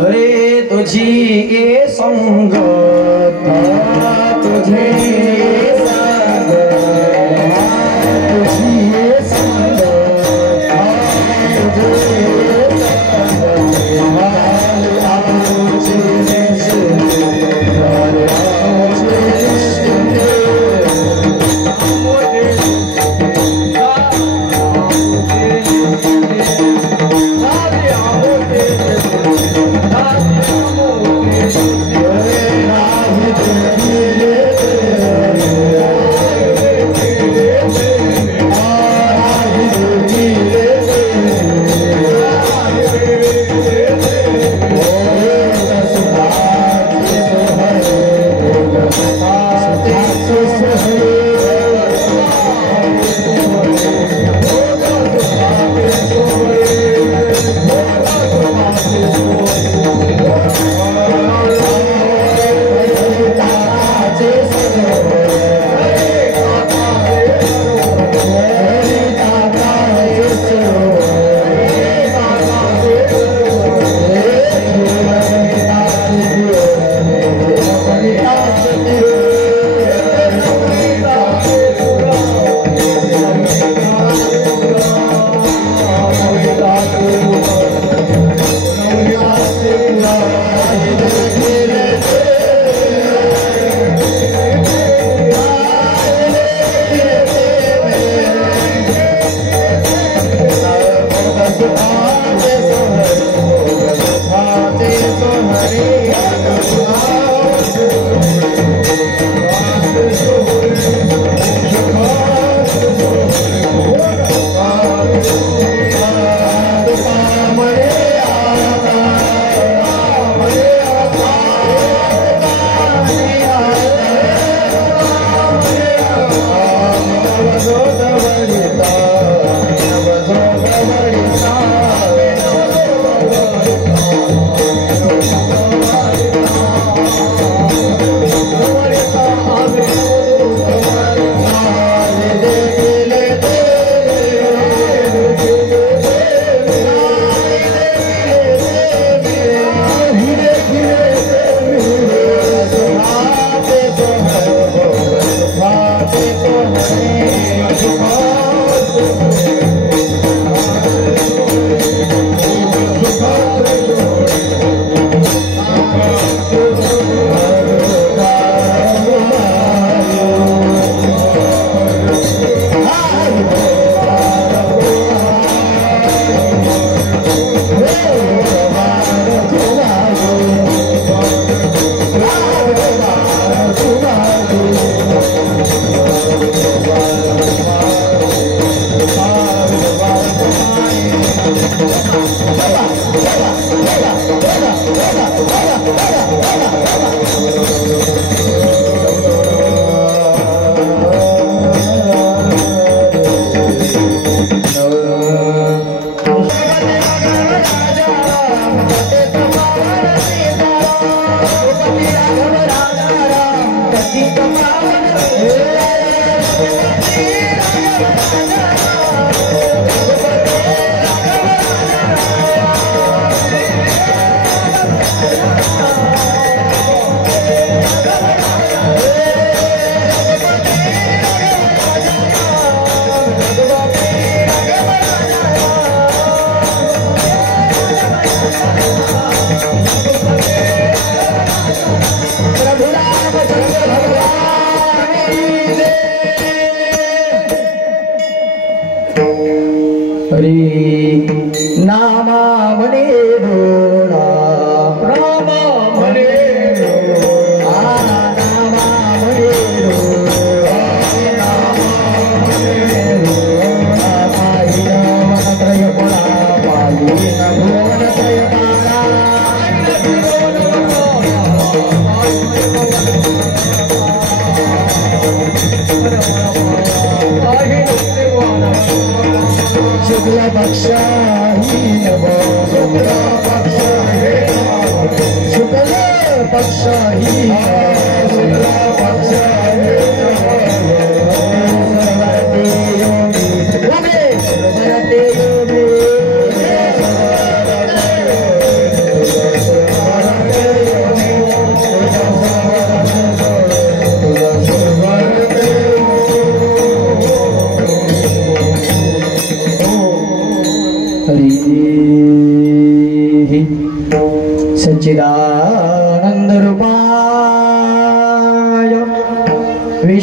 अरे तुझी ये संगत तुझे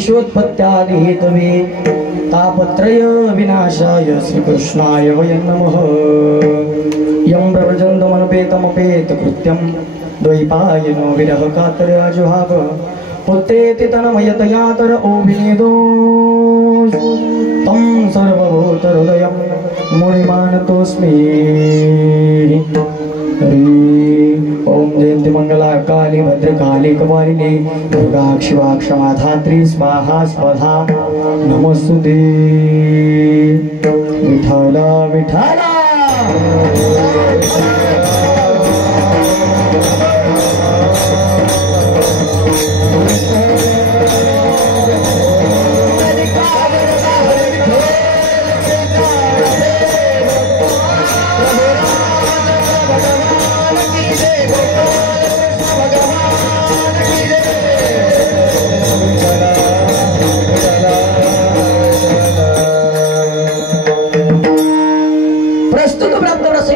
विश्वोत्पत्त्यादि हेतवे तापत्रय विनाशाय श्रीकृष्णाय वयं नमः। यं प्रव्रजन्तमनुपेतमपेत कृत्यं द्वैपायनो विरह कातर आजुहाव पुत्रेति तन्मयतयातर ओभिनेदो तं सर्वभूतहृदयं मुनिमानतोऽस्मि। ओम जयंती मंगला काली भद्रकाली कपालिनी दुर्गा शिवा क्षमा धात्री स्वाहा स्वधा नमस्तुते। विठ्ठल विठ्ठल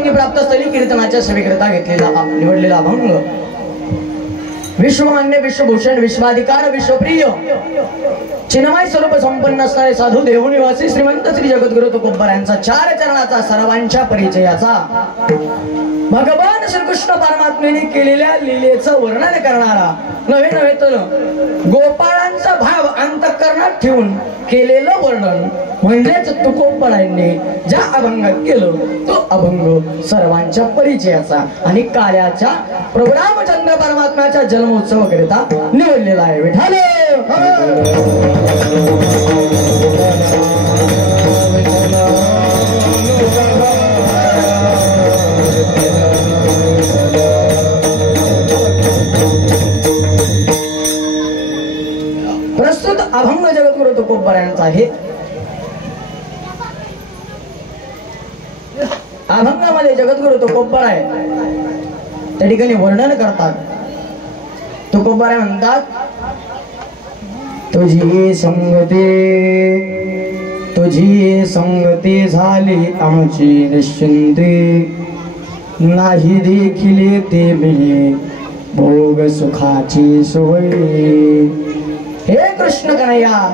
प्राप्त स्थली कीर्तनाच्या सभेकरिता घेतलेला निवडलेला अभंग विश्वमान्य विश्वभूषण विश्वाधिकार विश्वप्रिय चिन्मय स्वरूप संपन्न असणारे साधू देवनिवासी श्रीमंत श्री जगद्गुरु तुकोबर यांचा चार चरणाचा सर्वांच्या परिचयाचा भगवान श्रीकृष्ण परमात्म्याने केलेल्या लीलेचं वर्णन करणारा नवे तर गोपाळांचा भाव अंतःकरणात ठेवून केलेलं वर्णन म्हणजेच तुकोबरायांनी ज्या अभंगात केलं तो अभंग सर्वांच्या परिचयाचा आणि काल्याच्या प्रभू रामचंद्र परमात्म्याच्या जन्मोत्सव करिता निवडलेला आहे। विठ्ठल प्रस्तुत अभंग जगद्गुरु तुकोबरायांचा आहे। अभंगामध्ये जगद्गुरु तुकोबराय त्या ठिकाणी वर्णन करतात। तुकोबराय म्हणतात तुझी संगती झाली आमची निश्चिंती नाही देखिले ते मिळे भोग सुखाची सोय। हे कृष्ण कन्हैया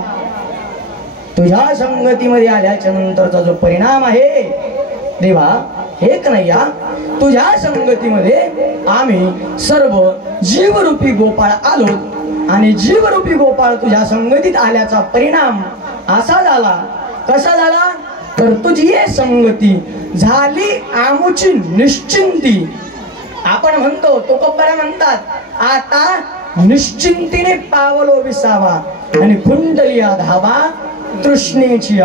तुझ्या संगतीमध्ये आल्याच्या नंतरचा जो परिणाम आहे देवा हे कन्हैया तुझ्या संगतीमध्ये आम्ही सर्व जीवरूपी गोपाळ आलो आणि जीवरूपी गोपाळ तुझ्या संगतीत आल्याचा परिणाम असा झाला कसा झाला तर तुझी संगती झाली आमुची निश्चिंती। आपण म्हणतो तुकोबराय म्हणतात आता निश्चिंतीने पावलो विसावा आणि कुंडलिया धावा तृष्णेची।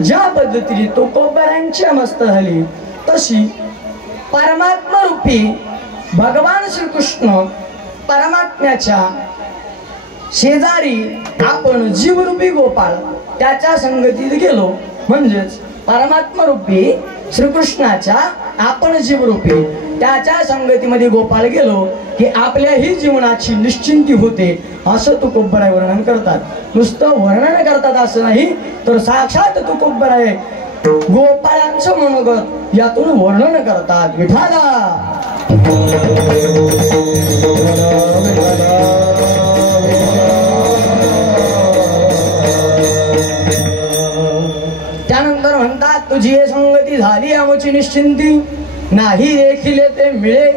ज्या पद्धतीने तुकोबरायांची मस्त झाली तशी परमात्मा रूपी भगवान श्रीकृष्ण परमात्म्याच्या शेजारी आपण जीवरूपी गोपाळ त्याच्या संगतीत गेलो म्हणजेच परमात्मा रूपी श्रीकृष्णाच्या आपण जीवरूपी त्याच्या संगतीमध्ये गोपाळ गेलो की आपल्याही जीवनाची निश्चिंती होते असं तुकोबराय वर्णन करतात। नुसतं वर्णन करतात असं नाही तर साक्षात तुकोबराय गोपाळांचं मनोगत यातून वर्णन करतात। विठ्ठला त्यानंतर म्हणतात तुझी संगती झाली आमची निश्चिंती नाही देखिले ते मिळे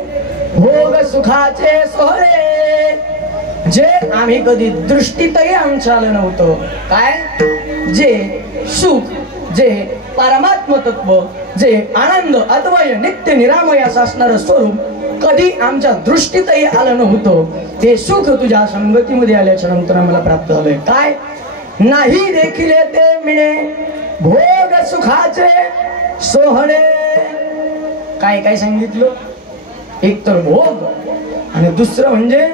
भोग सुखाचे सोहळे। जे आम्ही कधी दृष्टीतही आमच्या आलं नव्हतं काय जे सुख जे परमात्म तत्व जे आनंद अद्वय नित्य निरामय असं असणारं स्वरूप कधी आमच्या दृष्टीतही आलं नव्हतं ते सुख तुझ्या संगतीमध्ये आल्याच्या नंतर आम्हाला प्राप्त झालंय। काय नाही देखिले ते मिळे भोग सुखाचे सोहळे। काय काय सांगितलं एक तर भोग आणि दुसरं म्हणजे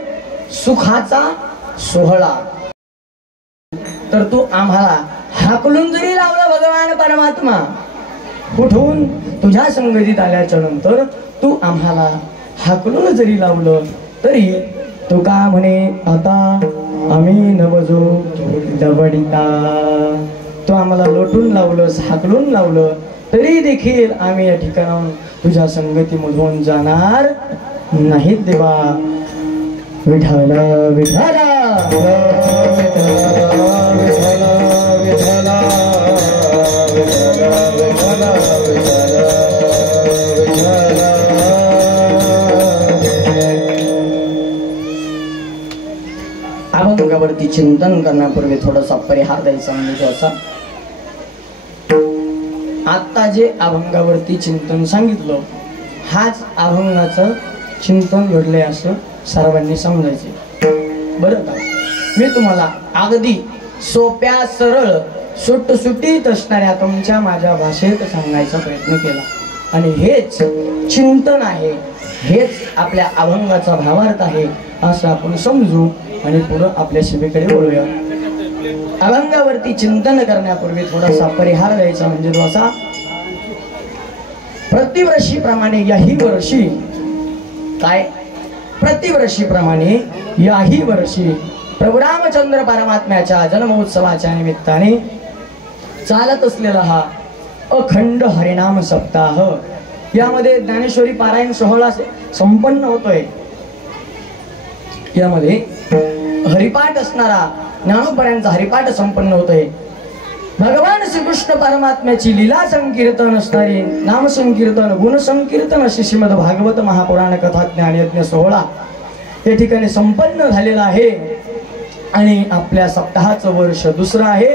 सुखाचा सोहळा। तर तू आम्हाला हाकलून जरी लावला भगवान परमात्मा कुठून तुझ्या संगतीत आल्याच्या नंतर तू आम्हाला हाकलून जरी लावलं तरी तू का म्हणे आता आम्ही नवजो दबडिता तू आम्हाला लोटून लावलंस हाकलून लावलं तरी देखील आम्ही या ठिकाणाहून तुझ्या संगतीमधून जाणार नाहीत देवा। विठ्ठल विठ्ठल अभंगावरती चिंतन करण्यापूर्वी थोडासा परिहार द्यायचा म्हणजे असा, आता जे अभंगावरती चिंतन सांगितलं हाच अभंगाचं चिंतन घडलंय असं सर्वांनी समजायचे बरं का. मी तुम्हाला अगदी सोप्या सरळ सुटसुटीत असणाऱ्या तुमच्या माझ्या भाषेत सांगायचा प्रयत्न केला आणि हेच चिंतन आहे, हेच आपल्या अभंगाचा भावार्थ आहे असं आपण समजू आणि पुढं आपल्या शिवेकडे बोलूया. अभंगावरती चिंतन करण्यापूर्वी थोडासा परिहार द्यायचा म्हणजे तो असा, प्रतिवर्षीप्रमाणे याही वर्षी काय, प्रतिवर्षीप्रमाणे याही वर्षी प्रभू रामचंद्र परमात्म्याच्या जन्मोत्सवाच्या निमित्ताने चालत असलेला हा अखंड हरिनाम सप्ताह, यामध्ये ज्ञानेश्वरी पारायण सोहळा संपन्न होतोय. यामध्ये हरिपाठ असणारा ज्ञानोबऱ्यांचा हरिपाठ संपन्न होतोय. भगवान श्रीकृष्ण परमात्म्याची लीला संकीर्तन असणारी नाम संकीर्तन गुण संकीर्तन अशी श्रीमद भागवत महापुराण कथा ज्ञान यज्ञ सोहळा या ठिकाणी संपन्न झालेला आहे. आणि आपल्या सप्ताहाचं वर्ष दुसरं आहे.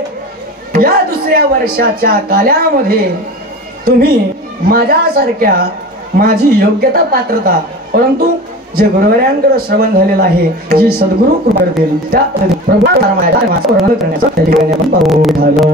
या दुसऱ्या वर्षाच्या काल्यामध्ये तुम्ही माझ्यासारख्या माझी योग्यता पात्रता परंतु जे गुरुवर्यांकडे श्रवण झालेलं आहे, जी सद्गुरु कृपा करतील त्या प्रभू रामाचं वर्णन करण्याचं त्या ठिकाणी आपण पाहू झालं.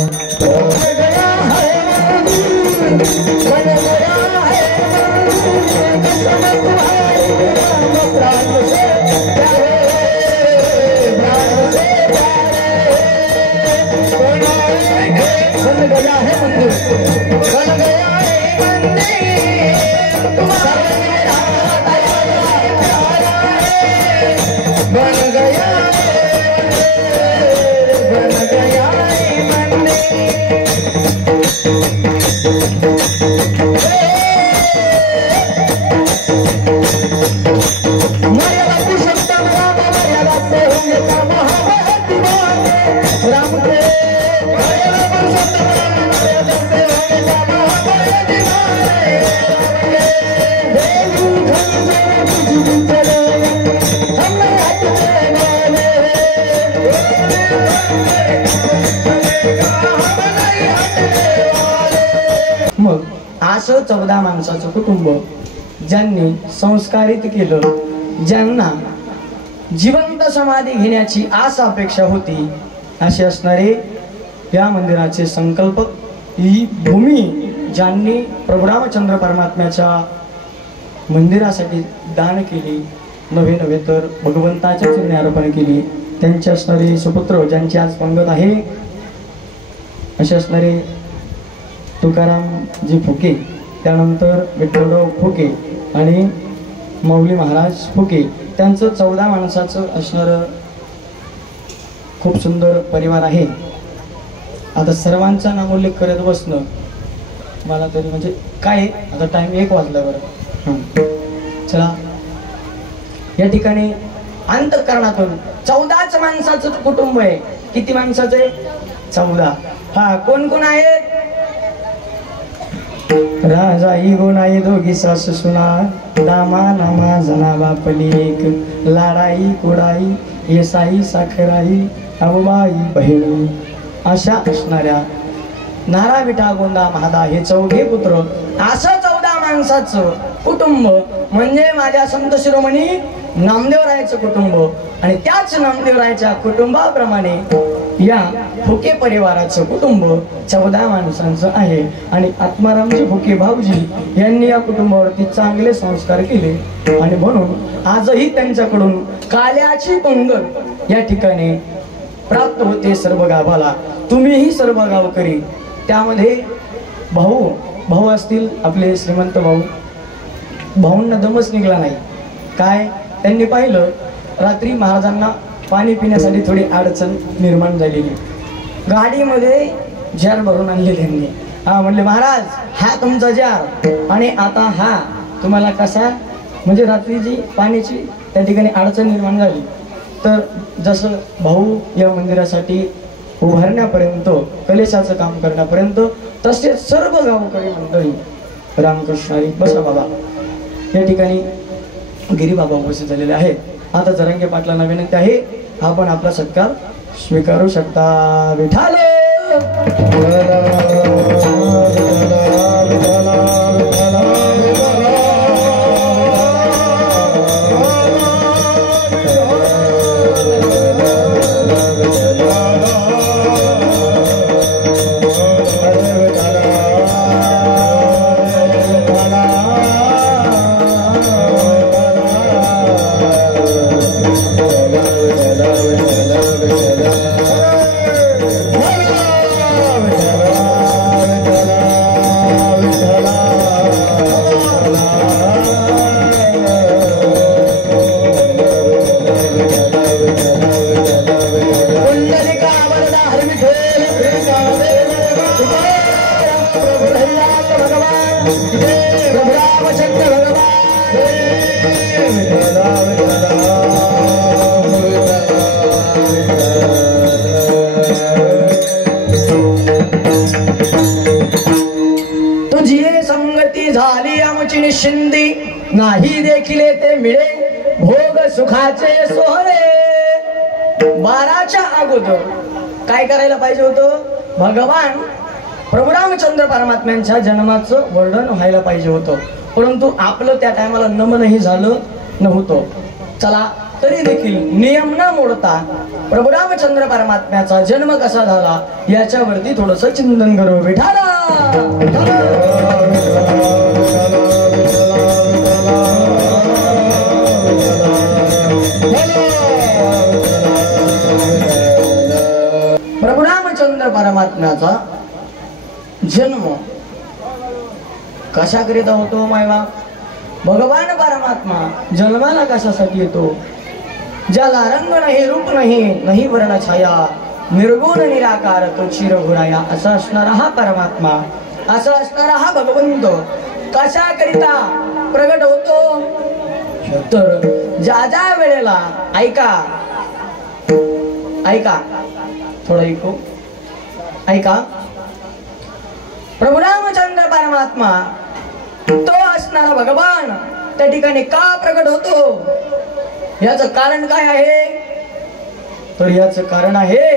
मग असं 14 माणसाचं कुटुंब ज्यांनी संस्कारित केलं, ज्यांना जिवंत समाधी घेण्याची आस अपेक्षा होती, असे असणारे या मंदिराचे संकल्पक, ही भूमी ज्यांनी प्रभू रामचंद्र परमात्म्याच्या मंदिरासाठी दान केली, नव्हे नव्हे तर भगवंताच्या चरणी अर्पण केली, त्यांचे असणारे सुपुत्र ज्यांची आज पंगत आहे, असे असणारे तुकारामजी फुके, त्यानंतर विठ्ठलराव फुके आणि माऊली महाराज फुके, त्यांचं 14 माणसाचं असणारं खूप सुंदर परिवार आहे. आता सर्वांचा नामोल्लेख करत बसणं मला तरी म्हणजे काय, आता टाइम 1 वाजला बरं. चला, या ठिकाणी अंतःकरणातून 14च माणसाचं कुटुंब आहे. किती माणसाचं आहे? 14. हा, कोण कोण आहेत? राजाई गुणाई दोघी सासू सुना, दामा नामा जना बापली एक, लाडाई कुडाई येसाई साखराई अबुबाई बहिणी, अशा असणाऱ्या नारा विठा गोंदा महादा हे 4 पुत्र, असं 14 माणसाचं कुटुंब म्हणजे माझ्या संत शिरोमणी नामदेवरायाचं कुटुंब. आणि त्याच नामदेवरायाच्या कुटुंबाप्रमाणे या फुके परिवाराचं कुटुंब 14 माणसांचं आहे. आणि आत्मारामजी फुके भाऊजी यांनी या कुटुंबावरती चांगले संस्कार केले आणि म्हणून आजही त्यांच्याकडून काल्याची पंगत या ठिकाणी प्राप्त होते सर्व गावाला. तुम्हीही सर्व गावकरी, त्यामध्ये भाऊ असतील आपले श्रीमंत भाऊ, भाऊंना दमच निघला नाही. काय त्यांनी पाहिलं, रात्री महाराजांना पाणी पिण्यासाठी थोडी अडचण निर्माण झालेली, गाडीमध्ये जार भरून आणले त्यांनी. हा म्हणले, महाराज हा तुमचा जार आणि आता हा तुम्हाला कसा, म्हणजे रात्रीची पाण्याची त्या ठिकाणी अडचण निर्माण झाली. तर जसं भाऊ या मंदिरासाठी उभारण्यापर्यंत कलेशाचं काम करण्यापर्यंत तसेच सर्व गावकरी मंडळी रामकृष्णारी बसा बाबा या ठिकाणी गिरीबाबा उपस्थित झालेले आहेत। आता जरांगे पाटलांना विनंती आहे आपण आपला सत्कार स्वीकारू शकता। विठाल निश्चिंती नाही देखिले ते मिळे भोग सुखाचे सोहळे। 12च्या अगोदर काय करायला पाहिजे होतं? भगवान प्रभू रामचंद्र परमात्म्यांच्या जन्माचं वर्णन व्हायला पाहिजे होतं, परंतु आपलं त्या टायमाला नमनही झालं नव्हतं। चला तरी देखील नियम न मोडता प्रभू रामचंद्र परमात्म्याचा जन्म कसा झाला याच्यावरती थोडस चिंतन करू। विठाला प्रभू रामचंद्र परमात्म्याचा जन्म कशाकरिता होतो मायवा? भगवान परमात्मा जन्माला कशासाठी येतो? ज्याला रंग नाही रूप नाही नाही वर्ण छाया निर्गुण निराकार तो चिरघुराया असा असणारा हा परमात्मा, असा असणारा हा भगवंत कशाकरिता प्रगट होतो? तर ज्या ज्या वेळेला ऐका ऐका थोडं ऐकू ऐका, प्रभू रामचंद्र परमात्मा तो असणारा भगवान त्या ठिकाणी का प्रगट होतो याचं कारण काय आहे? तर याचं कारण आहे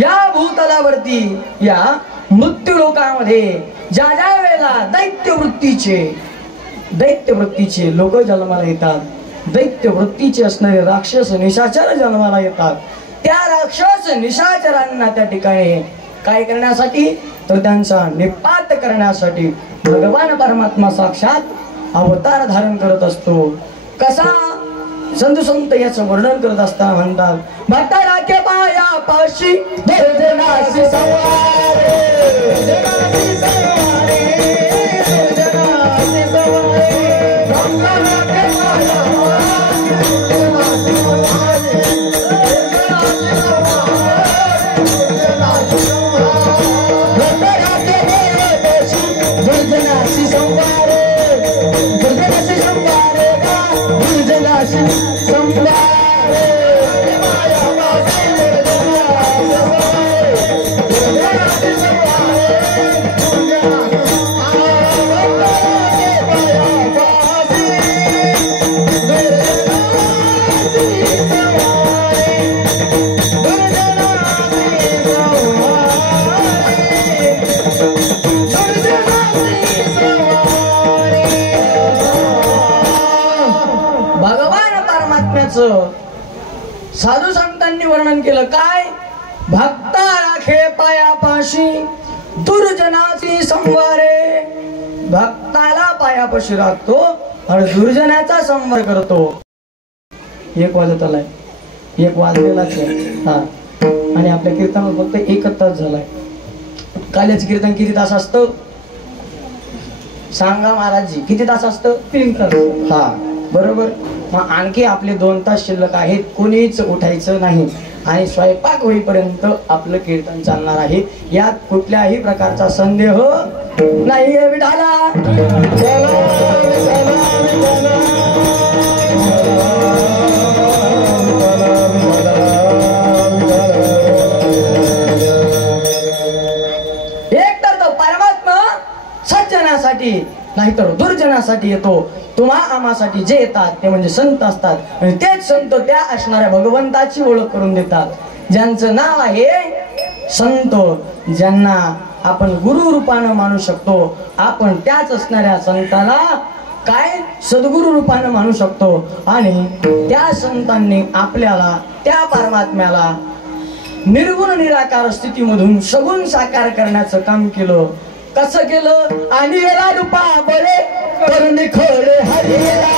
या भूतलावरती या मृत्यू लोकांमध्ये ज्या ज्या वेळेला दैत्य वृत्तीचे लोक जन्माला येतात, दैत्य वृत्तीचे असणारे राक्षस निशाचर जन्माला येतात, त्या राक्षस निशाचरांना त्या ठिकाणी काय करण्यासाठी? तर त्यांचा निपात करण्यासाठी भगवान परमात्मा साक्षात अवतार धारण करत असतो। कसा? संत याचं वर्णन करत असताना म्हणतात, भक्ताला के पाया पाशी दुर्जनासी संवारे साधू संतांनी वर्णन केलं काय? भक्ता राखे पायापाशी दुर्जनाची संवारे। भक्ताला पायापाशी राखतो आणि दुर्जनाचा संवार करतो। एक वाजत आलाय, एक वाजलेलाच आहे हा, आणि आपल्या कीर्तनात फक्त 1 तास झालाय। काल्याचं कीर्तन किती तास असतं सांगा महाराजजी? किती तास असतं? 3 तास। हा बरोबर, मग आणखी आपले 2 तास शिल्लक आहेत, कोणीच उठायचं नाही आणि स्वयंपाक होईपर्यंत आपलं कीर्तन चालणार आहे, यात कुठल्याही प्रकारचा संदेह नाहीये। विठाला कोणासाठी येतो? तुम्हा आम्हासाठी जे येतात ते म्हणजे संत असतात आणि तेच संत त्या असणाऱ्या भगवंताची ओळख करून देतात, ज्यांचं नाव आहे संत, ज्यांना आपण गुरु रूपानं मानू शकतो. आपण त्याच असणाऱ्या संताला काय सद्गुरु रूपानं मानू शकतो. आणि त्या संतांनी आपल्याला त्या परमात्म्याला निर्गुण निराकार स्थितीमधून सगुण साकार करण्याचं काम केलं. कसं केलं? आणि याला रूपा बरे करून खोले हरिला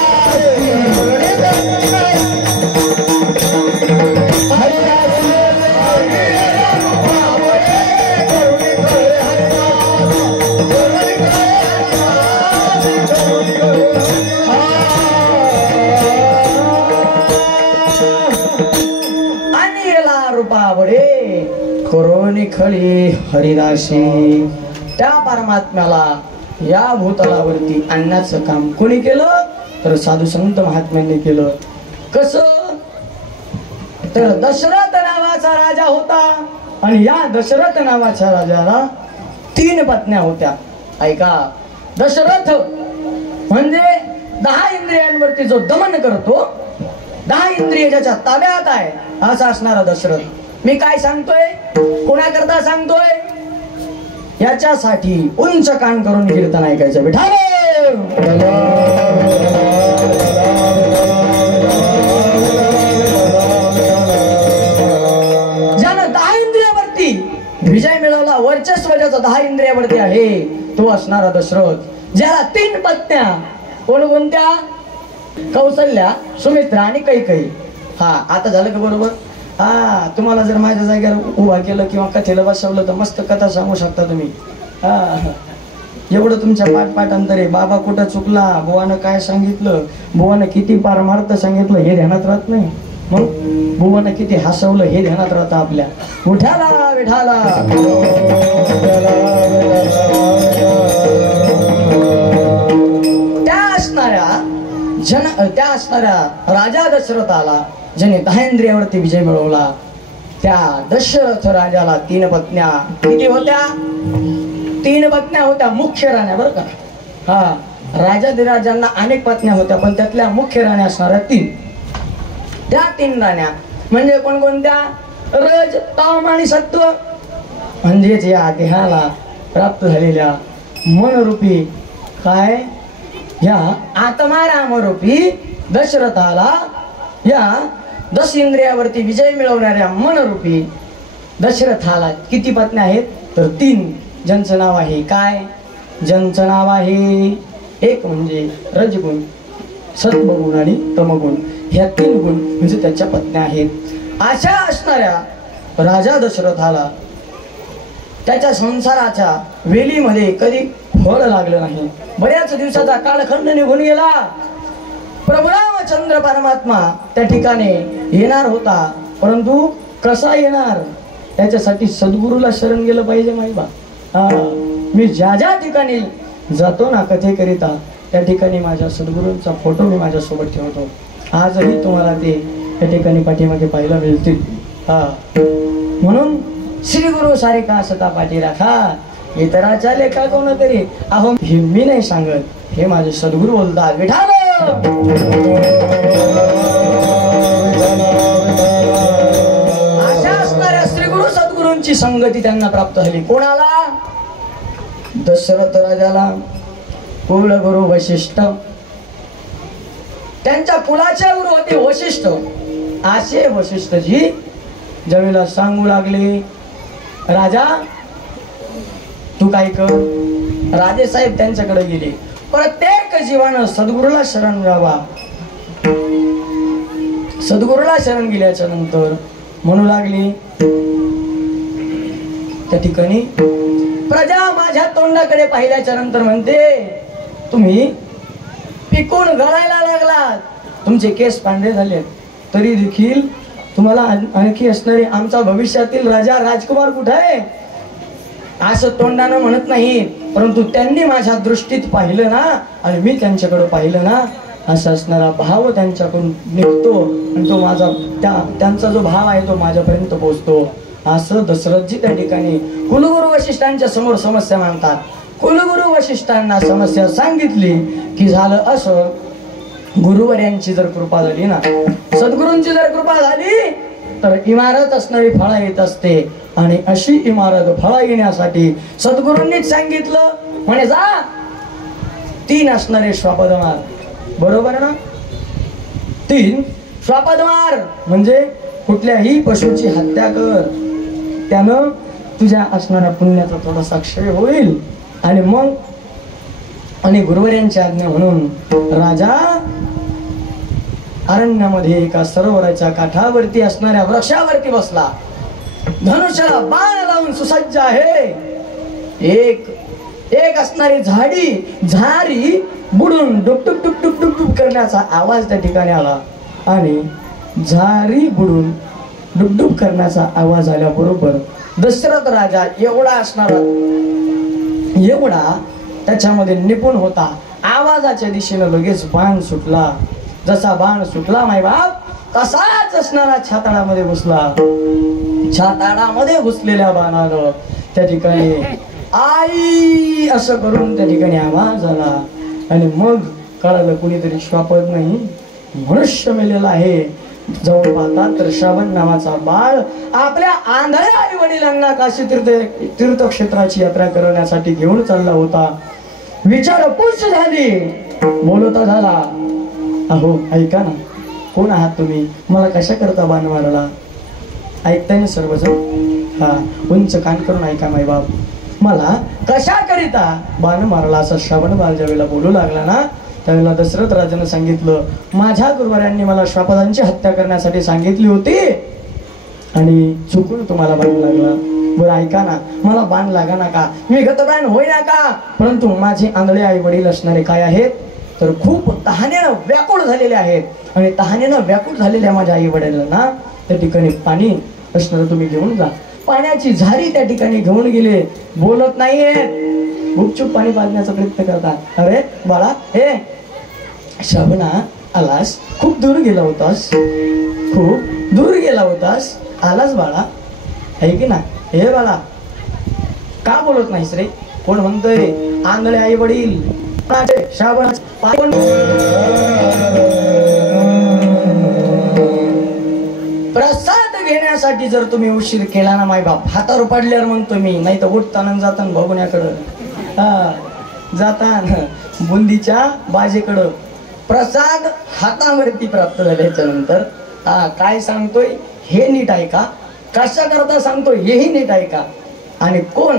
करोनी खळी हरिदासी. त्या परमात्म्याला या भूतलावरती आणण्याचं काम कोणी केलं? तर साधू संत महात्म्यांनी केलं. कसं? तर दशरथ नावाचा राजा होता आणि या दशरथ नावाच्या राजाला 3 पत्न्या होत्या. ऐका, दशरथ म्हणजे 10 इंद्रियांवरती जो दमन करतो, 10 इंद्रिय ज्याच्या ताब्यात आहे असा असणारा दशरथ. मी काय सांगतोय? कोणाकरता सांगतोय? याच्यासाठी उंच कान करून कीर्तन ऐकायचं. विठाल ज्यानं 10 इंद्रियावरती विजय मिळवला, वर्चस्व ज्याचा 10 इंद्रियावरती आहे तो असणारा दशरथ. ज्याला 3 पत्न्या, कोणकोणत्या? कौसल्या, सुमित्रा आणि कैकेयी. हा, आता झालं का बरोबर? हा, तुम्हाला जर माझ्या जागेवर उभा केलं किंवा कथेला बसवलं तर मस्त कथा सांगू शकता तुम्ही. हा, एवढं तुमच्या पाठांतरे बाबा कुठं चुकला, बुवानं काय सांगितलं, बुवानं किती पारमार्थ सांगितलं हे ध्यानात राहत नाही. मग बुवानं किती हसवलं हे ध्यानात राहतं आपल्या. उठाला विठाला. त्या असणाऱ्या राजा दशरथाला ज्याने 10 इंद्रियावरती विजय मिळवला, त्या दशरथ राजाला 3 पत्न्या. किती होत्या? 3 पत्न्या होत्या, मुख्य राण्या बरं का. हा, राजाधिराजांना अनेक पत्न्या होत्या पण त्यातल्या मुख्य राण्या असणाऱ्या 3. त्या 3 राण्या म्हणजे कोणकोणत्या? रज, ताम आणि सत्व. म्हणजेच या देहाला प्राप्त झालेल्या मनरूपी काय, या आत्मारामरूपी दशरथाला या 10 इंद्रियावरती विजय मिळवणाऱ्या मनरूपी दशरथाला किती पत्न्या आहेत? तर 3. ज्यांचं नाव आहे काय? ज्यांचं नाव आहे, एक म्हणजे रजगुण, सत्वगुण आणि तमगुण. ह्या 3 गुण म्हणजे त्याच्या पत्न्या आहेत. अशा असणाऱ्या राजा दशरथाला त्याच्या संसाराच्या वेलीमध्ये कधी फळ लागलं नाही. बऱ्याच दिवसाचा कालखंड निघून गेला. प्रभू रामचंद्र परमात्मा त्या ठिकाणी येणार होता, परंतु कसा येणार? त्याच्यासाठी सद्गुरूला शरण गेलं पाहिजे माहिती बा. मी ज्या ज्या ठिकाणी जातो ना कथेकरिता त्या ठिकाणी माझ्या सद्गुरूंचा फोटो मी माझ्यासोबत ठेवतो. आजही तुम्हाला ते त्या ठिकाणी पाठीमागे पाहायला मिळतील. म्हणून श्री गुरु सारे का सता पाठी राखा, इतराच्या लेखा कोणतरी. अहो, हे मी नाही सांगत, हे माझे सद्गुरू बोलतात. विठाल अशा असणाऱ्या श्री गुरु सद्गुरूंची संगती त्यांना प्राप्त झाली. कोणाला? दशरथ राजाला. कुलगुरु वशिष्ठ, त्यांच्या कुलाचे गुरु होते वशिष्ठ. असे वशिष्ठजी ज्यावेळेला सांगू लागले, राजा तू काय कर. राजेसाहेब त्यांच्याकडे गेले. प्रत्येक जीवानं सद्गुरूला शरण जावा. सद्गुरूला शरण गेल्याच्या नंतर म्हणू लागली त्या ठिकाणी, प्रजा माझ्या तोंडाकडे पाहिल्याच्या नंतर म्हणते, तुम्ही पिकून गळायला लागलात, तुमचे केस पांढरे झाले, तरी देखील तुम्हाला आणखी असणारे आमचा भविष्यातील राजा राजकुमार कुठे आहे असं तोंडानं म्हणत नाही, परंतु त्यांनी माझ्या दृष्टीत पाहिलं ना आणि मी त्यांच्याकडे पाहिलं ना, असा असणारा भाव त्यांच्याकडून निघतो आणि तो माझा त्यांचा जो भाव आहे तो माझ्यापर्यंत पोहोचतो. असं दशरथजी त्या ठिकाणी कुलगुरु वशिष्ठांच्या समोर समस्या मांडतात. कुलगुरू वशिष्ठांना समस्या सांगितली की झालं असं, गुरुवर्यांची जर कृपा झाली ना, सद्गुरूंची जर कृपा झाली तर इमारत असणारी फळा येत असते. आणि अशी इमारत फळा येण्यासाठी सद्गुरूंनीच सांगितलं म्हणे जा 3 असणारे श्वापदमार. बरोबर ना? 3 श्वापदमार म्हणजे कुठल्याही पशुची हत्या कर, त्यानं तुझ्या असणाऱ्या पुण्याचा थोडासा क्षय होईल. आणि मग आणि गुरुवर्यांची आज्ञा म्हणून राजा अरण्यामध्ये एका सरोवराच्या काठावरती असणाऱ्या वृक्षावरती बसला. धनुष्याला बाण लावून सुसज्ज आहे. एक असणारी झारी बुडून डुकडुक डुकडुक डुकडुक करण्याचा आवाज त्या ठिकाणी आला. आणि झारी बुडून डुकडुक करण्याचा आवाज आल्याबरोबर दशरथ राजा एवढा त्याच्यामध्ये निपुण होता. आवाजाच्या दिशेनं लगेच बाण सुटला. जसा बाण सुटला माय बाप तसाच असणारा छाताडामध्ये घुसला. छाताडामध्ये घुसलेल्या बाणानं त्या ठिकाणी आई असं करून त्या ठिकाणी आवाज आला. आणि मग कळालं कुणीतरी श्वापद नाही, मनुष्य मेलेला आहे. जाऊन पाहतात तर श्रावण नावाचा बाळ आपल्या आंधळ्या आई वडिलांना काशी तीर्थक्षेत्राची यात्रा करण्यासाठी घेऊन चालला होता. विचारपूस झाली, बोलता झाला. अहो ऐका ना, कोण आहात तुम्ही, मला कशा करता बाण मारला? ऐकताय ना सर्वजण? हा, उंच कान करून ऐका माय बाप. मला कशा करिता बाण मारला असं श्रावण बाळ ज्यावेळेला बोलू लागला ना, त्यावेळेला दशरथ राजाने सांगितलं माझ्या गुरुवर्यांनी मला श्वापदांची हत्या करण्यासाठी सांगितली होती आणि चुकून तुम्हाला बाण लागला. बरं ऐका ना, मला बाण लागा ना का, मी गतप्राण होईना का, परंतु माझे आंधळे आई वडील असणारे काय आहेत तर खूप तहानेनं व्याकुळ झालेले आहेत. आणि तहानेनं व्याकुळ झालेल्या माझ्या आई वडिलांना त्या ठिकाणी पाणी असणार तुम्ही घेऊन जा. पाण्याची झारी त्या ठिकाणी घेऊन गेले. बोलत नाहीयेत, गुपचूप पाणी पाजण्याचा प्रयत्न करतात. अरे बाळा, हे श्रावणा आलास, खूप दूर गेला होतास, खूप दूर गेला होतास, आलास बाळा, आहे की ना? हे बाळा का बोलत नाहीस रे? कोण म्हणतोय? आंधळे आई वडील श्रावण प्रसाद घेण्यासाठी जर तुम्ही उशीर केला ना माय बाप, हातावर पडल्यावर मग तुम्ही, नाही तर उठताना जाताना बघण्याकडं, जाताना बुंदीच्या बाजेकडं प्रसाद हातावरती प्राप्त झाल्याच्या नंतर काय सांगतोय हे नीट ऐका, कशा करता सांगतोय हेही नीट ऐका. आणि कोण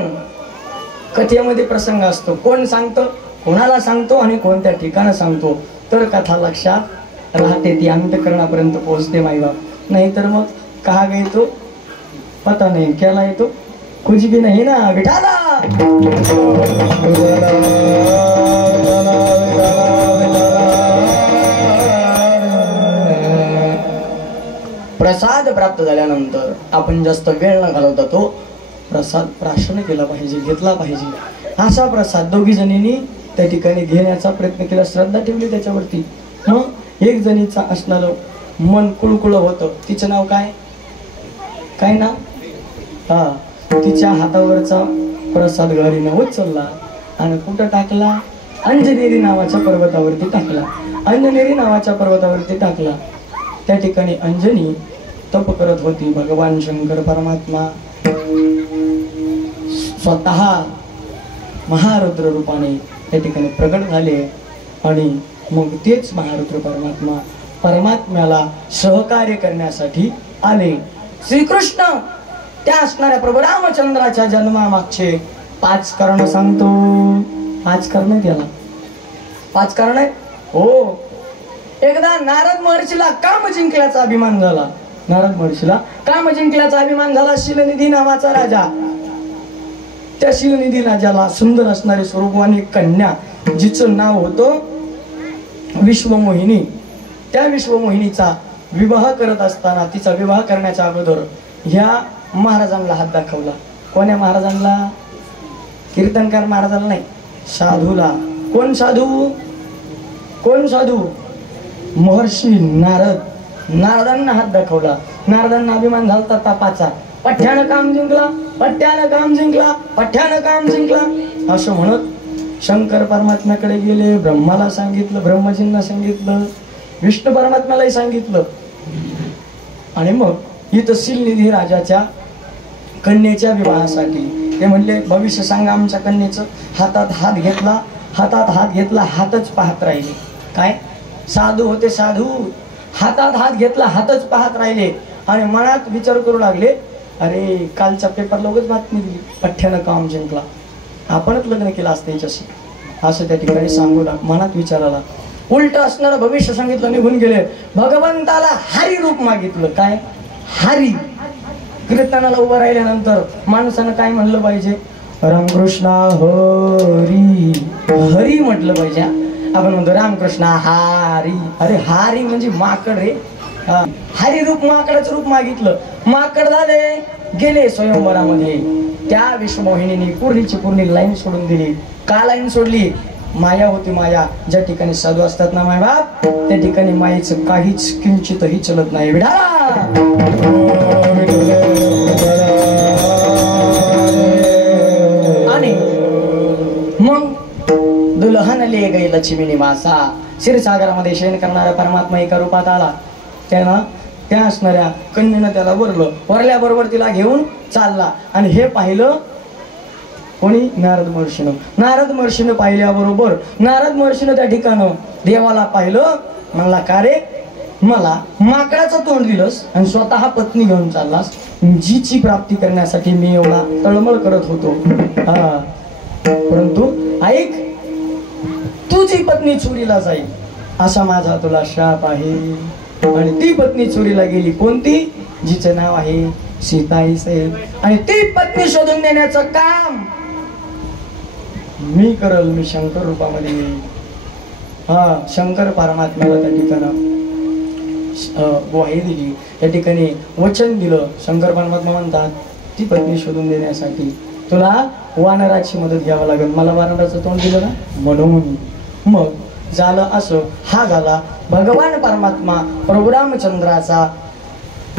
कथेमध्ये प्रसंग असतो, कोण सांगतो, कोणाला सांगतो आणि कोणत्या ठिकाणी सांगतो, तर कथा लक्षात राहते, ती अंतःकरणापर्यंत पोहोचते माय बाप. नाहीतर मग कहा गए तो पता नहीं, केला येतो कुछ भी नहीं ना विठाला. प्रसाद प्राप्त झाल्यानंतर आपण जास्त वेळ न घालवता तो प्रसाद प्राशन केला पाहिजे, घेतला पाहिजे. असा प्रसाद दोघी जणींनी त्या ठिकाणी घेण्याचा प्रयत्न केला, श्रद्धा ठेवली त्याच्यावरती. मग एक जणीचा असणारं मन कुळकुळ होतं, तिचं नाव काय, काय नाव? तिच्या हातावरचा प्रसाद गाडीनं उचलला आणि कुठं टाकला? अंजनेरी नावाच्या पर्वतावरती टाकला. अंजनेरी नावाच्या पर्वतावरती टाकला. त्या ठिकाणी अंजनी तप करत होती. भगवान शंकर परमात्मा स्वतः महारुद्र रूपाने त्या ठिकाणी प्रगट झाले. आणि मग तेच महारुद्र परमात्म्याला सहकार्य करण्यासाठी आले. श्रीकृष्ण त्या असणाऱ्या प्रभू रामचंद्राच्या जन्मामागचे 5 कारण सांगतो. 5 कारण त्याला 5 कारण आहे. हो, एकदा नारद महर्षीला काम जिंकल्याचा अभिमान झाला. नारद महर्षीला काम जिंकल्याचा अभिमान झाला. शीलनिधी नावाचा राजा, त्या शीलनिधी राजाला सुंदर असणारी स्वरूपवानी कन्या, जिचं नाव होतं विश्वमोहिनी. त्या विश्वमोहिनीचा विवाह करत असताना, तिचा विवाह करण्याच्या अगोदर ह्या महाराजांना हात दाखवला. कोण्या महाराजांना? कीर्तनकार महाराजांना नाही, साधूला. कोण साधू? कोण साधू? महर्षी नारदांना हात दाखवला. नारदांना अभिमान झालता तापाचा. पठ्ठ्यानं काम जिंकला, पठ्ठ्यानं काम जिंकला, पठ्ठ्यानं काम जिंकला असं म्हणत शंकर परमात्म्याकडे गेले, ब्रह्माला सांगितलं, ब्रह्मजींना सांगितलं, विष्णू परमात्म्यालाही सांगितलं. आणि मग ही तहसील निधी राजाच्या कन्येच्या विवाहासाठी ते म्हणले, भविष्य सांगा आमच्या कन्येचं. हातात हात घेतला, हातात हात घेतला, हातच पाहत राहिले. काय साधू होते साधू, हातात हात घेतला, हातच पाहत राहिले. आणि मनात विचार करू लागले, अरे कालच्या पेपरला उगाच बातमी दिली, पठ्ठ्यानं काम जिंकला, आपणच लग्न केलं असतं याच्याशी, असं त्या ठिकाणी सांगू लाग. मनात विचार आला. उलट असणारं भविष्य सांगितलं, निघून गेले. भगवंताला हरी रूप मागितलं. काय हरी? कीर्तनाला उभं राहिल्यानंतर माणसानं काय म्हणलं पाहिजे? रामकृष्ण हरी, हरी म्हटलं पाहिजे. आपण म्हणतो रामकृष्ण हारी, अरे हारी म्हणजे माकड रे. हरी रूप, माकडाचं रूप मागितलं. माकड झाले, गेले स्वयंवरामध्ये. त्या विश्वमोहिनीने पूर्णीची पूर्णी लाईन सोडून दिली. का लाईन सोडली? माया होती माया. ज्या ठिकाणी साधू असतात ना माय बाप, त्या ठिकाणी मायेचं काहीच किंचितही चलत नाही. आणि मग दुल्हनले गई लक्ष्मी निवासा. क्षीरसागरामध्ये शयन करणारा परमात्मा एका रूपात आला. त्यानं त्या असणाऱ्या कन्येनं त्याला वरलं. वरल्याबरोबर तिला घेऊन चालला. आणि हे पाहिलं कोणी? नारद महर्षीनं. नारद महर्षीनं पाहिल्याबरोबर नारद महर्षीनं त्या ठिकाणं देवाला पाहिलं. म्हणला, का रे, मला माकडाचं तोंड दिलंस आणि स्वतः पत्नी घेऊन चाललास. जीची प्राप्ती करण्यासाठी मी एवढा तळमळ करत होतो, परंतु ऐक, तुझी पत्नी चोरीला जाईल असा माझा तुला शाप आहे. आणि ती पत्नी चोरीला गेली. कोणती? जिचं नाव आहे सीताई साहेब. आणि ती पत्नी शोधून देण्याचं काम मी करल. मी शंकर रूपामध्ये येईल. शंकर परमात्म्याला त्या ठिकाणी ग्वाही दिली, त्या ठिकाणी वचन दिलं. शंकर परमात्मा म्हणतात, ती पत्नी शोधून देण्यासाठी तुला वानराची मदत घ्यावं लागेल. मला वानराचं तोंड दिलं ना, म्हणून मग झालं असं. हा झाला भगवान परमात्मा प्रभू रामचंद्राचा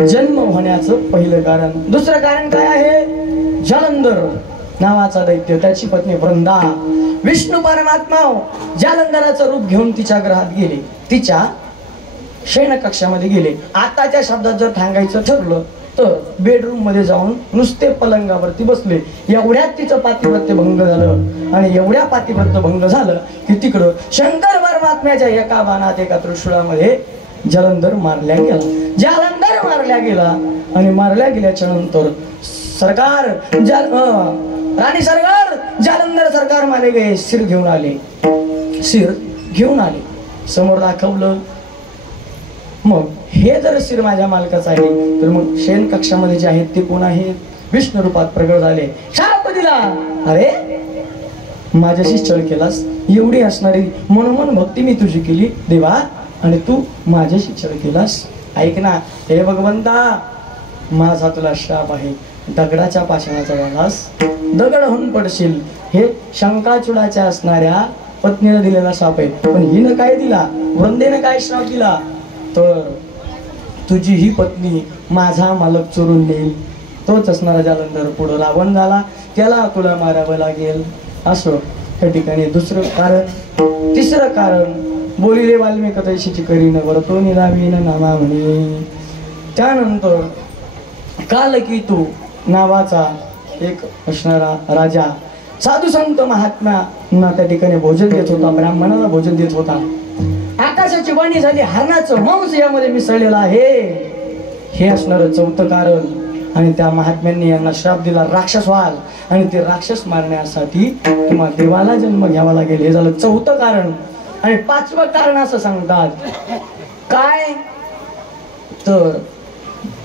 जन्म होण्याचं पहिलं कारण. दुसरं कारण काय आहे? जालंधर नावाचा दैत्य, त्याची पत्नी वृंदा. विष्णू परमात्मा जालंधराचं रूप घेऊन तिच्या ग्रहात गेले, तिच्या शयन कक्षामध्ये गेले. आताच्या शब्दात जर सांगायचं ठरलं तर बेडरूम मध्ये जाऊन नुसते पलंगावरती बसले. एवढ्यात तिचं पातिव्रत्य भंग झालं. आणि एवढ्या पातिव्रत्य भंग झालं की तिकडं शंकर परमात्म्याच्या एका बाणात, एका त्रिशूळामध्ये जालंधर मारल्या गेला. जालंधर मारल्या गेला. आणि मारल्या गेल्याच्या नंतर सरकार राणी सरकार जालंधर सरकार मारे गए. शिर घेऊन आले, शिर घेऊन आले, समोर दाखवलं. मग हे जर शिर माझ्या मालकाचं आहे तर मग शयन कक्षामध्ये जे आहेत ते कोण आहेत? विष्णू रूपात प्रगट झाले. शाप दिला, अरे माझ्याशी छळ केलास, एवढी असणारी मनोमन भक्ती मी तुझी केली देवा, आणि तू माझ्याशी छळ केलास. ऐक ना, हे भगवंता, माझा तुला शाप आहे. दगडाच्या पाषाणाचा झालास, दगड होऊन पडशील. हे शंकाचूडाच्या असणाऱ्या पत्नीला दिलेला शाप आहे. पण हिनं काय दिला? वृंदेनं काय श्राप दिला? तर तुझी ही पत्नी माझा मालक चोरून नेईल. तोच असणारा जालंधर पुढं रावण झाला, त्याला तुला मारावं लागेल. असं त्या ठिकाणी दुसरं कारण. तिसरं कारण, बोलिले वाल्मिक तैशीची करीन वरतो निलावीन नामा म्हणे. त्यानंतर कालकेतू नावाचा एक असणारा राजा साधू संत महात्म्यांना त्या ठिकाणी भोजन देत होता, ब्राह्मणाला भोजन देत होता. आकाशाची वाणी झाली, हरणाचं मांस यामध्ये मिसळलेलं आहे. हे असणारं चौथं कारण. आणि त्या महात्म्यांनी यांना श्राप दिला, राक्षस व्हाल. आणि ते राक्षस मारण्यासाठी किंवा देवाला जन्म घ्यावा लागेल. हे झालं चौथं कारण. आणि पाचवं कारण असं सांगतात, काय तर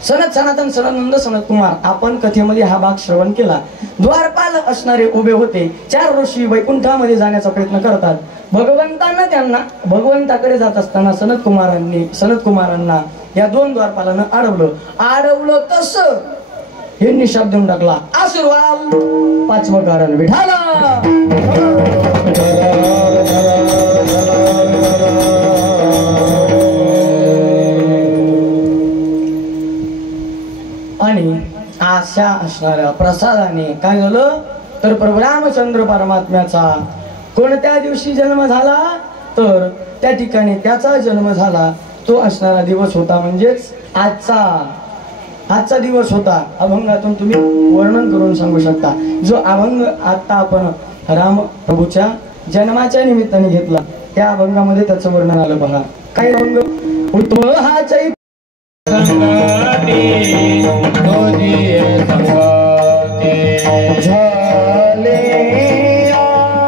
सनत सनातन सदानंद सनत कुमार, आपण कथेमध्ये हा भाग श्रवण केला. द्वारपाल असणारे उभे होते. 4 ऋषी वैकुंठामध्ये जाण्याचा प्रयत्न करतात. भगवंतांना त्यांना भगवंताकडे जात असताना सनत कुमारांना या 2 द्वारपालांना अडवलं तसं यांनी शाप देऊन टाकला. आशीर्वाद. 5वं कारण विठाला. आणि अशा असणाऱ्या प्रसादाने काय झालं तर प्रभू रामचंद्र परमात्म्याचा कोणत्या दिवशी जन्म झाला तर त्या ठिकाणी त्याचा जन्म झाला तो असणारा दिवस होता, म्हणजेच आजचा दिवस होता. अभंगातून तुम्ही वर्णन करून सांगू शकता. जो अभंग आता आपण राम प्रभूच्या जन्माच्या निमित्ताने घेतला त्या अभंगामध्ये त्याचं वर्णन आलं पहा. काय अभंग? उद्भव हा चैत झाले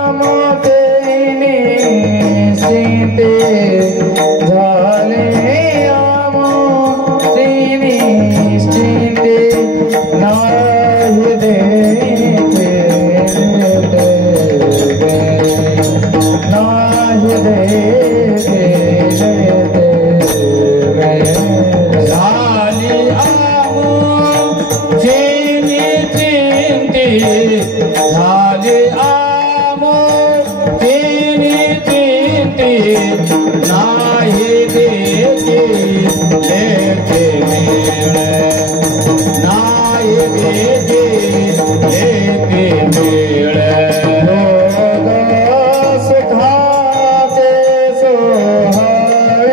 आमोतेने सीते झाले आमोतेने सीते नाही देते नाही देते झाली आमोतेने सीते झाले आमोतेने सीते नाही देते देते नाही देते देते मेळ सुखाचे सोहळे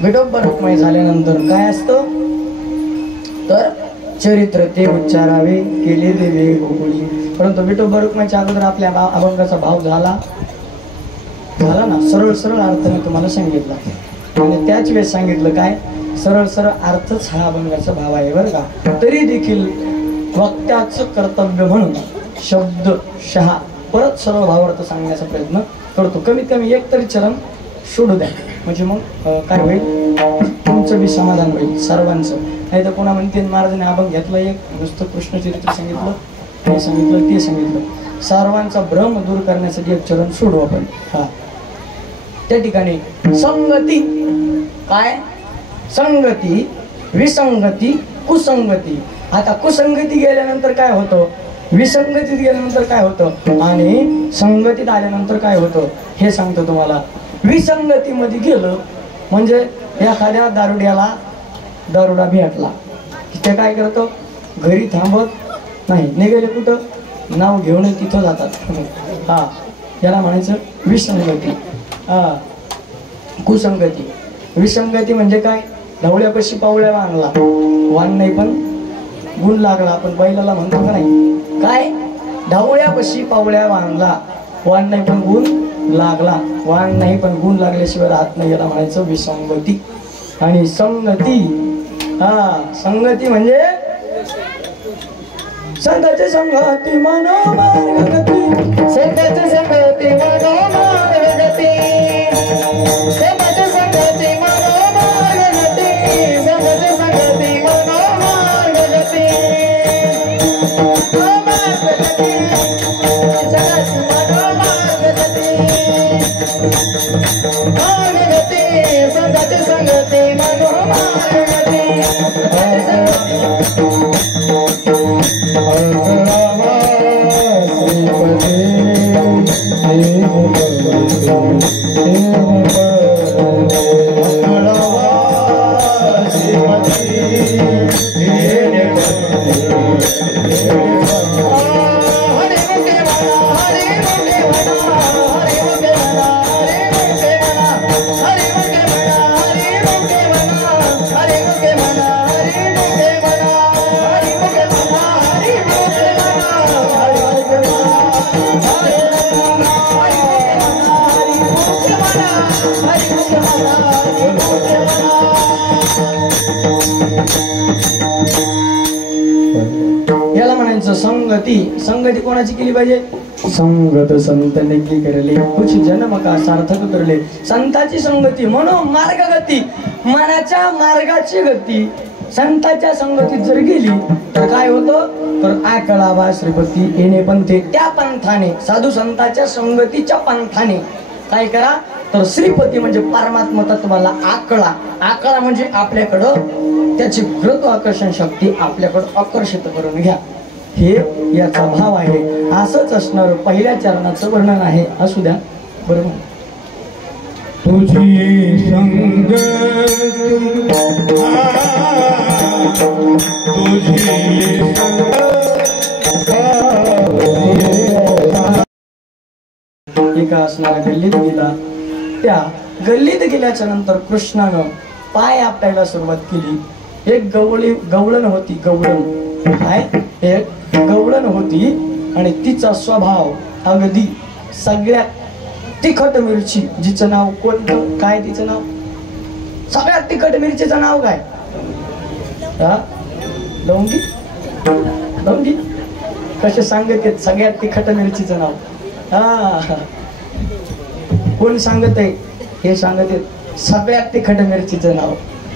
विडंबनामय झाल्यानंतर काय असतं तर चरित्र ते उच्चारावे केले देवे गोकुळी. परंतु विठोबा रुक्माईच्या अगोदर आपल्या अभंगाचा भाव झाला ना. सरळ सरळ अर्थ मी तुम्हाला सांगितला आणि त्याच वेळेस सांगितलं काय सरळ सरळ अर्थच हा अभंगाचा भाव आहे बरं का. तरी देखील वक्त्याचं कर्तव्य म्हणून शब्दशः परत सरळ भावार्थ सांगण्याचा प्रयत्न करतो. कमीत कमी एक तरी चरण सोडू द्या म्हणजे मग काय होईल तुमचं बी समाधान होईल सर्वांचं. नाही तर कोणा म्हणते महाराजांनी अभंग घेतलं एक नुसतं कृष्णचरित्र सांगितलं हे सांगितलं ते सांगितलं. सर्वांचा भ्रम दूर करण्यासाठी एक चरण सोडू आपण. हा त्या ठिकाणी संगती काय संगती विसंगती कुसंगती. आता कुसंगती गेल्यानंतर काय होतं विसंगतीत गेल्यानंतर काय होतं आणि संगतीत आल्यानंतर काय होतं हे सांगतो तुम्हाला. विसंगतीमध्ये गेलं म्हणजे एखाद्या दारुडा भेटला की ते काय करतो घरी थांबत नाही निघाले कुठं नाव घेऊन तिथं जातात. हा याला म्हणायचं विसंगती. हा कुसंगती. विसंगती म्हणजे काय ढवळ्यापाशी पावळ्या बांधला वाण नाही पण गुण लागला. आपण बैलाला म्हणतो का नाही काय ढवळ्यापाशी पावळ्या बांधला वाण नाही पण गुण लागला. वाण नाही पण गुण लागल्याशिवाय राहत नाही याला म्हणायचं विसंगती. आणि संगती हा संगती म्हणजे संगती संगती मनोमार्गती संगती संगती मनोमार्गती संगती संगती मनोमानती याला म्हणायचं संगती. संगती कोणाची केली पाहिजे? संगत संत नेकी करले कुछ जन्म का सार्थक करले. संताची संगती म्हणून मार्गगती, मनाच्या मार्गाची गती संताच्या संगतीत जर गेली तर काय होतं? तर आकळावा श्रीपती येणे पंथे. त्या पंथाने साधू संताच्या संगतीच्या पंथाने काय करा? तर श्रीपती म्हणजे परमात्मा तत्वाला आकळा. आकळा म्हणजे आपल्याकडं त्याची गुरुत्वाकर्षण शक्ती आपल्याकडं आकर्षित करून घ्या. हे याचा भाव आहे. असंच असणार पहिल्या चरणाचं वर्णन आहे. असू द्या बरोबर. तुझी संग एका असणाऱ्या गल्लीत गेला. त्या गल्लीत गेल्याच्या नंतर कृष्णानं पाय आपटायला सुरुवात केली. एक गवळण होती. गवळण काय? एक गवळण होती आणि तिचा स्वभाव अगदी सगळ्यात तिखट मिरची. जिचं नाव कोणतं? काय तिचं नाव? सगळ्यात तिखट मिरचीचं नाव काय? लवंगी. लवंगी कसे सांगत आहेत सगळ्यात तिखट मिरचीचं नाव? कोण सांगत आहे? हे सांगत आहेत सगळ्यात तिखट मिरचीचं नाव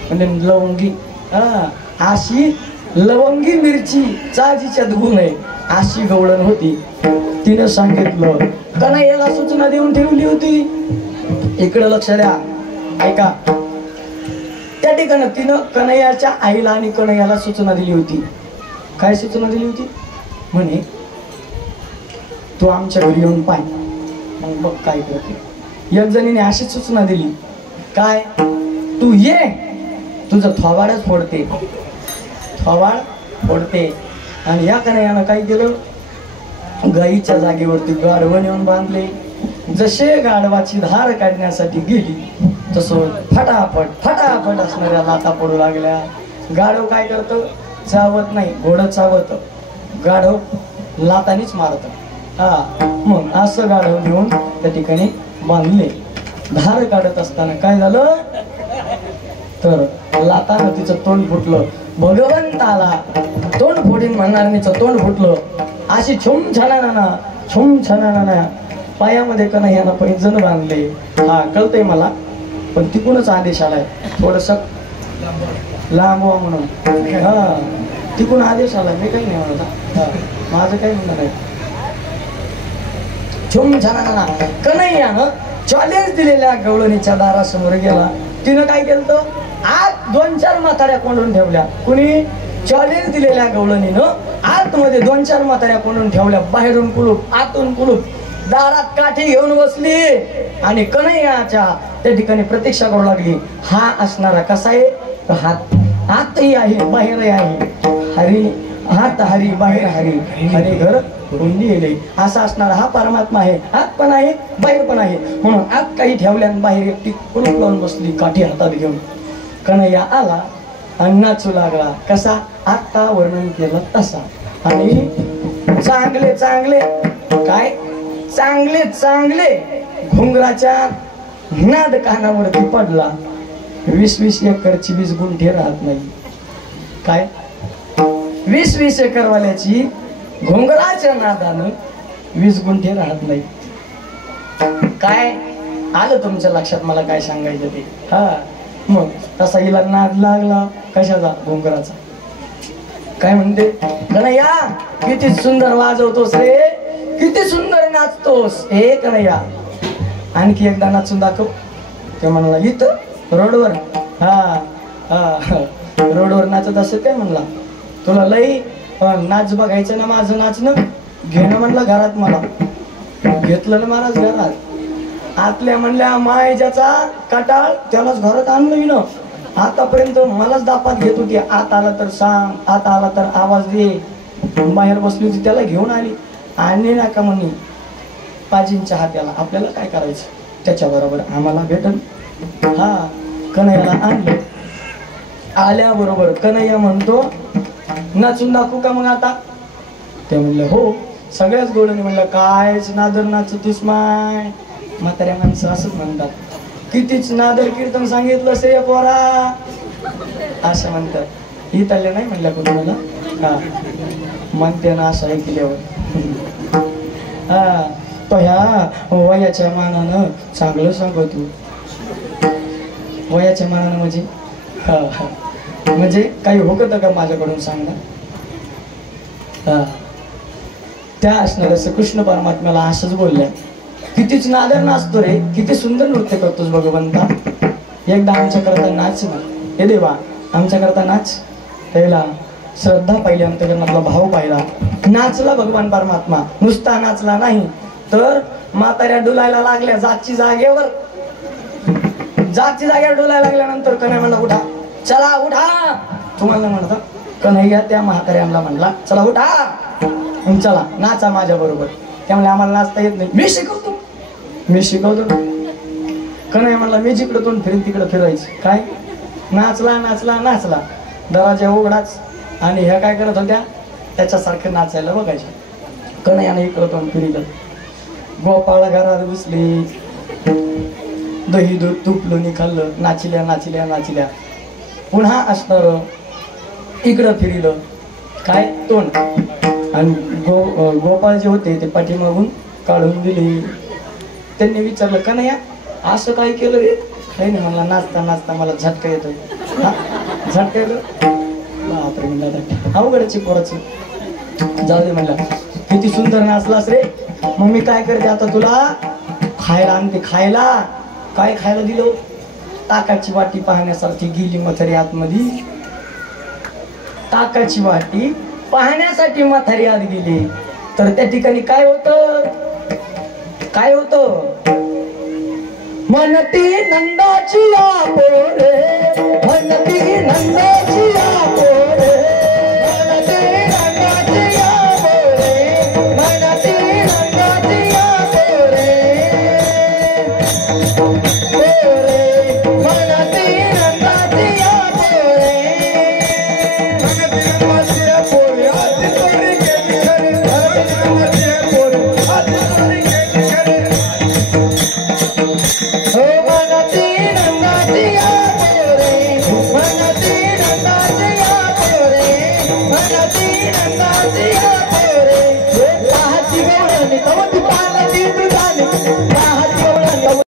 म्हणजे लवंगी. अशी लवंगी मिरची जिच्यात गुण आहे अशी गवळण होती. तिनं सांगितलं कन्हैयाला सूचना देऊन ठेवली होती. इकडे लक्ष द्या, ऐका. त्या ठिकाणी तिनं कन्हैयाच्या आईला आणि कन्हैयाला सूचना दिली होती. काय सूचना दिली होती? म्हणे तू आमच्या घरी येऊन पाय. मग बघ काय करते. एक जणीने अशी सूचना दिली काय? तू ये, तुझं थोबाडच फोडते. थोबाड फोडते. आणि या कन्हैयानं काय केलं? गाईच्या जागेवरती गाढव नेऊन बांधले. जसे गाढवाची धार काढण्यासाठी गेली तसं फटाफट फटाफट असणाऱ्या लाता पडू लागल्या. गाढव काय करतं? चावत नाही. घोडं चावत, गाढव लातानीच मारत. मग असं गाढव घेऊन त्या ठिकाणी बांधले. धार काढत असताना काय झालं? तर लातानं तिचं तोंड फुटलं. भगवंताला तोंड फोडीन म्हणणारणीचं तोंड फुटलं. अशी छुम छाना पायामध्ये कन्हैयानं पैंजण बांधले. कळतंय मला, पण तिकूनच आदेश आलाय थोडस लांबवा म्हणून. तिकून आदेश आलाय. मी काही नाही म्हणत, माझं काही म्हणणं नाही. छुम छाना कन्हैयानं चॅलेंज दिलेल्या गवळणीच्या दारासमोर गेला. तिनं काय केलं? आत 2-4 म्हाताऱ्या कोंडून ठेवल्या. कुणी? चॅलेंज दिलेल्या गवळणीनं आतमध्ये 2-4 म्हाताऱ्या कोंडून ठेवल्या. बाहेरून कुलूप, आतून कुलूप. दारात काठी घेऊन बसली आणि कन्हैयाच्या त्या ठिकाणी प्रतीक्षा करू लागली. हा असणारा कसा आहे? हात आतही आहे बाहेरही आहे. हरी हात हरी बाहेर हरी, हरी घर कुंडी येले. असा असणारा हा परमात्मा आहे. आत पण आहे बाहेर पण आहे. म्हणून आत काही ठेवल्या आणि बाहेर एकटी कुलूप लावून बसली काठी हातात घेऊन. कन्हैया आला आणि नाचू लागला. कसा? आता वर्णन केलं तसा. आणि चांगले चांगले काय? चांगले चांगले घुंगराच्या नाद कानावरती पडला. 20-20 एकरची 20 गुंठे राहत नाही. काय? 20-20 एकरवाल्याची घुंगराच्या नादानं 20 गुंठे राहत नाही. काय आलं तुमच्या लक्षात? मला काय सांगायचं ते. मग तसा हिला नाद लागला. कशाचा? घुंगराचा. काय म्हणते, कन्हैया किती सुंदर वाजवतोस रे, किती सुंदर नाचतोस, हे कन्हैया आणखी एकदा नाचून दाखव. ते म्हणला इथं रोडवर, रोडवर नाचत असेल काय म्हणला, तुला लई नाच बघायचं ना माझं नाचणं, घेणं म्हणलं घरात. मला घेतलं ना महाराज घरात. आतल्या म्हणल्या माय ज्याचा कटाळ त्यालाच घरात आणलं मी ना. आतापर्यंत मलाच दापात घेत होती, आत आला तर सांग, आत आला तर आवाज दे. बाहेर बसली होती त्याला घेऊन आली, आणली ना का म्हणे पाजींच्या हात्याला, आपल्याला काय करायचं त्याच्याबरोबर आम्हाला भेटन. हा कन्हैयाला आणलं. आल्याबरोबर कन्हैया म्हणतो नाचून दाखवू का मग आता. ते म्हणलं हो. सगळ्याच गोडीने म्हणलं कायच नादर नाचतीस माय. म्हाताऱ्या माणसं असंच म्हणतात, कितीच नादर कीर्तन सांगितलं से पोरा असं म्हणतात. ही त्याला नाही म्हणल्या कुणाला, हा म्हणते ना असं ऐकल्यावर. हा तो ह्या वयाच्या मानानं चांगलं सांगतो. वयाच्या मानानं म्हणजे म्हणजे काही होतं का माझ्याकडून सांगणार. त्या असणाऱ्या कृष्ण परमात्म्याला असंच बोलल्या, कितीच नादर नाचतो रे, किती सुंदर नृत्य करतोस भगवंता, एकदा आमच्या करता नाच ना. हे देवा आमच्या करता नाच. त्याला श्रद्धा पाहिली, अंतकरणातला भाव पाहिला. नाचला भगवान परमात्मा. नुसता नाचला नाही तर म्हाताऱ्या डुलायला लागल्या जागची जागेवर. जागची जागेवर डुलायला लागल्यानंतर कन्हैया म्हणला उठा, चला उठा. तुम्हाला म्हणता कन्हैया त्या म्हाताऱ्यांना म्हणला चला उठा, चला नाचा माझ्या बरोबर. त्यामुळे आम्हाला नाचता येत नाही, मी शिकवतो, मी शिकवतो. कन्हैया म्हणला मी जिकडं तोंड फिरेन तिकडं फिरायचं. काय नाचला नाचला नाचला, दराजा उघडाच. आणि ह्या काय करत होत्या त्याच्यासारखं नाचायला बघायच्या. कन्हैयाने इकडं तोंड फिरलं. गोपाळ घरात बसली, दही दूध तूप लोणी खाल्लं, नाचल्या नाचल्या नाचल्या. पुन्हा असणार इकडं फिरलं, काय तोंड. आणि गोपाळ जे होते ते पाठीमागून काढून दिले. त्यांनी विचारलं कन्हैया असं काय केलं रे. काही नाही म्हणला, नाचता नाचता मला झटका येतोय. झटका येतो बापरे म्हणला, अवघडची पोराचं. जाऊ दे म्हणला, किती सुंदर नाचलास रे. मग मी काय करते आता, तुला खायला आणते. खायला काय खायला दिलं, ताकाची वाटी पाहण्यासारखी गेली म्हातारी आतमध्ये. ताकाची वाटी पाहण्यासाठी म्हातारी आत गेली. तर त्या ठिकाणी काय होतं, काय होतं, म्हणती नंदाची पोरे, म्हणती नंदाची पोरे, म्हणती नंदाची पोरे, म्हणती नंदाची पोरे, पोरे, म्हणती नंदाची पोरे, म्हणती नंदाची पोरे. आधी पोरी गेली खरी, नंदाची पोरे, आधी पोरी गेली खरी. हो म्हणती नंदाची पोरे, म्हणती नंदाची पोरे, म्हणती नंदाची पोरे. पाहाची गवळणी तवती पाहती तुझाने, पाहाची गवळणी.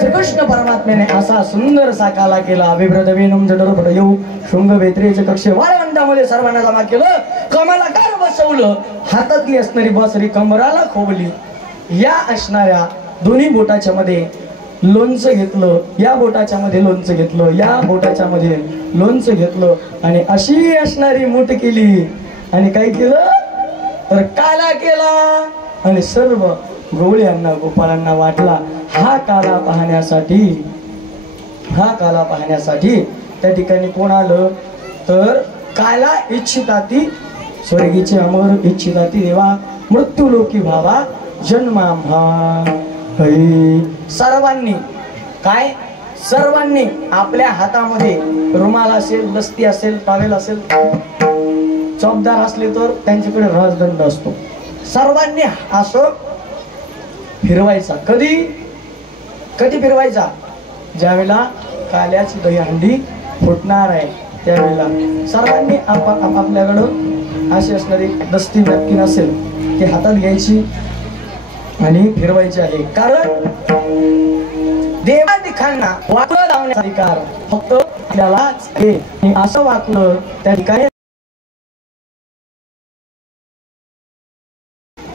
श्रीकृष्ण परमात्म्याने असा सुंदर साकाला केला. अभिभ्रद वेणुम जडर येऊ शृंग वेत्रेचे कक्षे वाळवंटामध्ये सर्वांना जमा केलं. कमलाकार बसवलं, हातातली असणारी बासरी कमराला खोवली. या असणाऱ्या दोन्ही बोटाच्या मध्ये लोणचं घेतलं, या बोटाच्या मध्ये लोणचं घेतलं, या बोटाच्या मध्ये लोणचं घेतलं आणि अशी असणारी मूठ केली. आणि काय केलं तर काला केला आणि सर्व गवळ्यांना गोपाळांना वाटला. हा काला पाहण्यासाठी, हा काला पाहण्यासाठी त्या ठिकाणी कोण आलं तर काला इच्छिताती स्वर्गीचे अमर इच्छिताती देवा मृत्यू लोकी भावा जन्माम्हा. सर्वांनी काय, सर्वांनी आपल्या हातामध्ये रुमाल असेल, दस्ती असेल, टॉवेल असेल, चौकदार असले तर त्यांच्याकडे राजदंड असतो. सर्वांनी असं फिरवायचा. कधी कधी फिरवायचा, ज्यावेळेला काल्याची दहीहंडी फुटणार आहे त्यावेळेला सर्वांनी आपल्याकडं अशी असणारी दस्ती नॅपकिन असेल ती हातात घ्यायची आणि फिरवायची आहे. कारण देवादिखांना वाकलं लावण्याचा अधिकार फक्त त्यालाच आहे. असं वाकलं त्या ठिकाणी